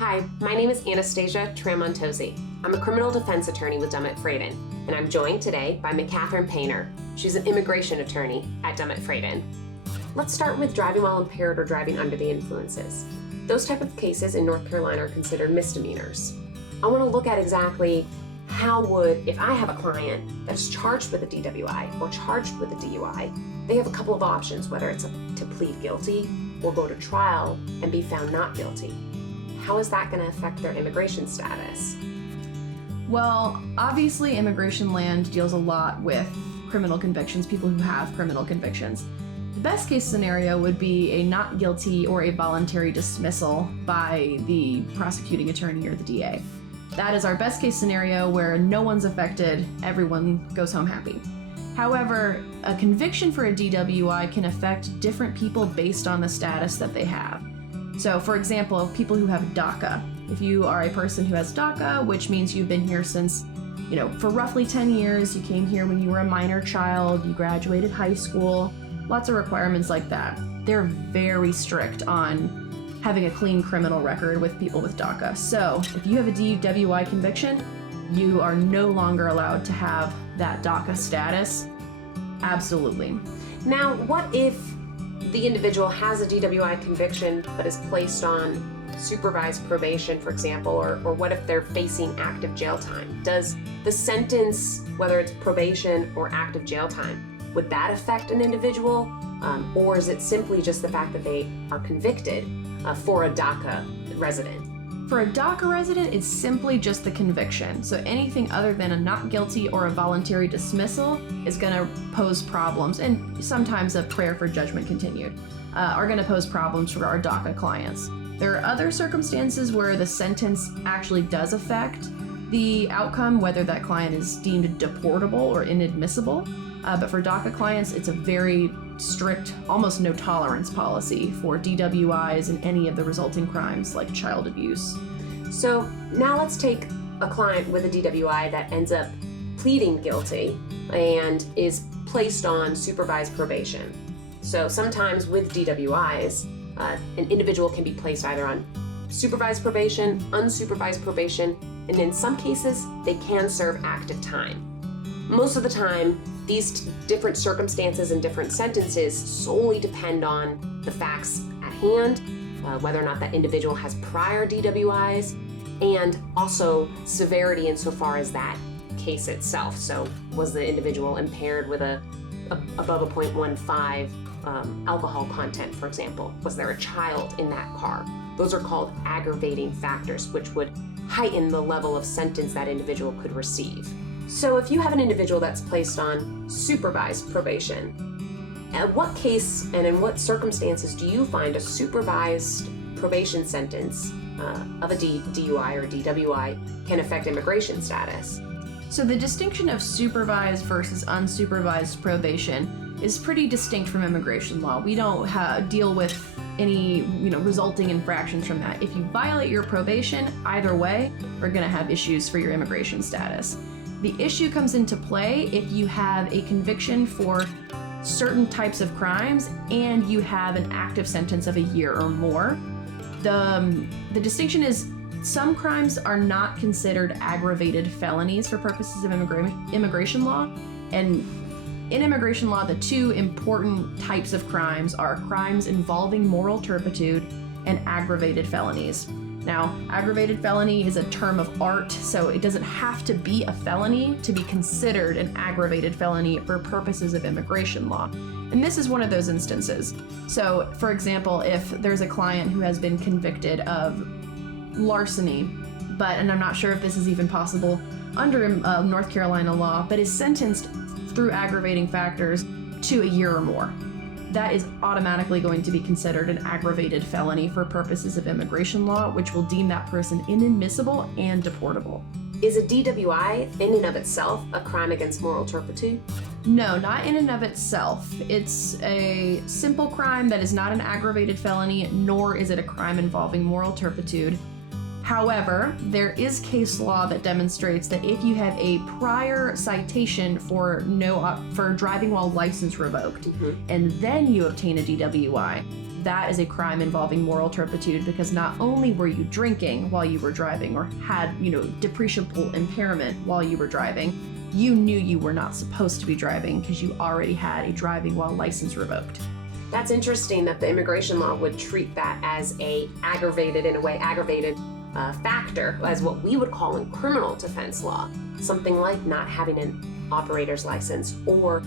Hi, my name is Anastasia Tramontozzi. I'm a criminal defense attorney with Dummit Fradin, and I'm joined today by McCathern Painter. She's an immigration attorney at Dummit Fradin. Let's start with driving while impaired or driving under the influences. Those type of cases in North Carolina are considered misdemeanors. I want to look at exactly how would, if I have a client that's charged with a DWI or charged with a DUI, they have a couple of options, whether it's to plead guilty or go to trial and be found not guilty. How is that going to affect their immigration status? Well, obviously immigration land deals a lot with criminal convictions, people who have criminal convictions. The best case scenario would be a not guilty or a voluntary dismissal by the prosecuting attorney or the DA. That is our best case scenario where no one's affected, everyone goes home happy. However, a conviction for a DWI can affect different people based on the status that they have. So, for example, people who have DACA. If you are a person who has DACA, which means you've been here since, for roughly 10 years, you came here when you were a minor child, you graduated high school, lots of requirements like that. They're very strict on having a clean criminal record with people with DACA. So, if you have a DWI conviction, you are no longer allowed to have that DACA status. Absolutely. Now, what if the individual has a DWI conviction but is placed on supervised probation, for example, or what if they're facing active jail time? Does the sentence, whether it's probation or active jail time, would that affect an individual? Or is it simply just the fact that they are convicted for a DACA resident? For a DACA resident, it's simply just the conviction. So anything other than a not guilty or a voluntary dismissal is going to pose problems, and sometimes a prayer for judgment continued, are going to pose problems for our DACA clients. There are other circumstances where the sentence actually does affect the outcome, whether that client is deemed deportable or inadmissible. But for DACA clients, it's a very strict, almost no tolerance policy for DWIs and any of the resulting crimes like child abuse. So now let's take a client with a DWI that ends up pleading guilty and is placed on supervised probation. So sometimes with DWIs, an individual can be placed either on supervised probation, unsupervised probation, and in some cases, they can serve active time. Most of the time, these different circumstances and different sentences solely depend on the facts at hand, whether or not that individual has prior DWIs, and also severity insofar as that case itself. So was the individual impaired with above a 0.15 alcohol content, for example? Was there a child in that car? Those are called aggravating factors, which would heighten the level of sentence that individual could receive. So if you have an individual that's placed on supervised probation, at what case and in what circumstances do you find a supervised probation sentence of a DUI or DWI can affect immigration status? So the distinction of supervised versus unsupervised probation is pretty distinct from immigration law. We don't deal with any resulting infractions from that. If you violate your probation, either way, we're going to have issues for your immigration status. The issue comes into play if you have a conviction for certain types of crimes and you have an active sentence of a year or more. The distinction is some crimes are not considered aggravated felonies for purposes of immigration law. And in immigration law, the two important types of crimes are crimes involving moral turpitude and aggravated felonies. Now, aggravated felony is a term of art, so it doesn't have to be a felony to be considered an aggravated felony for purposes of immigration law. And this is one of those instances. So, for example, if there's a client who has been convicted of larceny, and I'm not sure if this is even possible under North Carolina law, but is sentenced through aggravating factors to a year or more, that is automatically going to be considered an aggravated felony for purposes of immigration law, which will deem that person inadmissible and deportable. Is a DWI in and of itself a crime against moral turpitude? No, not in and of itself. It's a simple crime that is not an aggravated felony, nor is it a crime involving moral turpitude. However, there is case law that demonstrates that if you have a prior citation for driving while license revoked, and then you obtain a DWI, that is a crime involving moral turpitude, because not only were you drinking while you were driving or had, depreciable impairment while you were driving, you knew you were not supposed to be driving because you already had a driving while license revoked. That's interesting that the immigration law would treat that as a aggravated factor, as what we would call in criminal defense law. Something like not having an operator's license or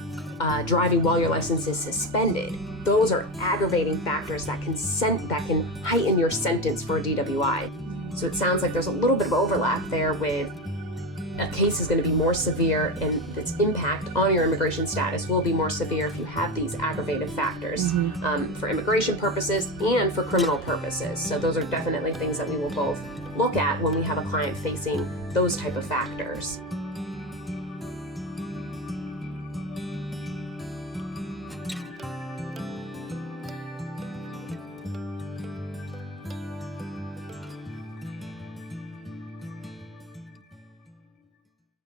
driving while your license is suspended. Those are aggravating factors that can heighten your sentence for a DWI. So it sounds like there's a little bit of overlap there with a case is going to be more severe, and its impact on your immigration status will be more severe if you have these aggravated factors for immigration purposes and for criminal purposes. So those are definitely things that we will both look at when we have a client facing those type of factors.